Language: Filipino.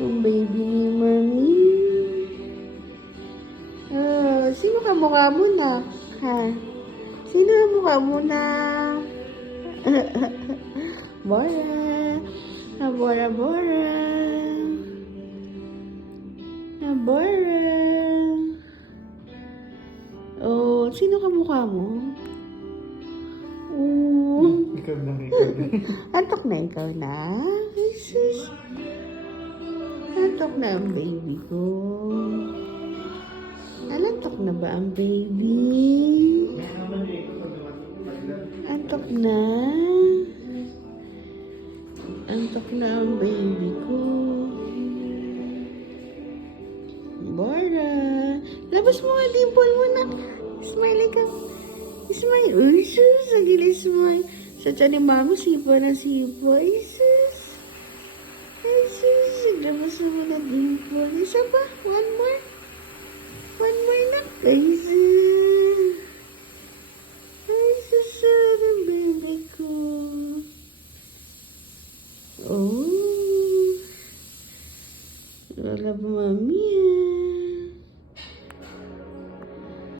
Ang baby ni Mami. Sino ka mukha mo na? Ha? Sino ka mukha mo na? Bora. Bora, Bora. Bora. Oh, sino ka mukha mo? Ikaw na, ikaw na. Antok na ikaw na? Ay, sus. Antok na ang baby ko. Antok na ba ang baby? Antok na? Antok na ang baby ko. Bora. Labas mo nga dimple mo na. Smile ka. Smile. Uy, sus. Sagili smile. Sa tiyan ni Mami, sipa na sipa. Ay, sus. Ay, sus. Labas mo na dimple. Isa pa. One more. One more na. Ay, sus. Ay, sus. Ang baby ko. Oh. Wala ba, Mami, ha?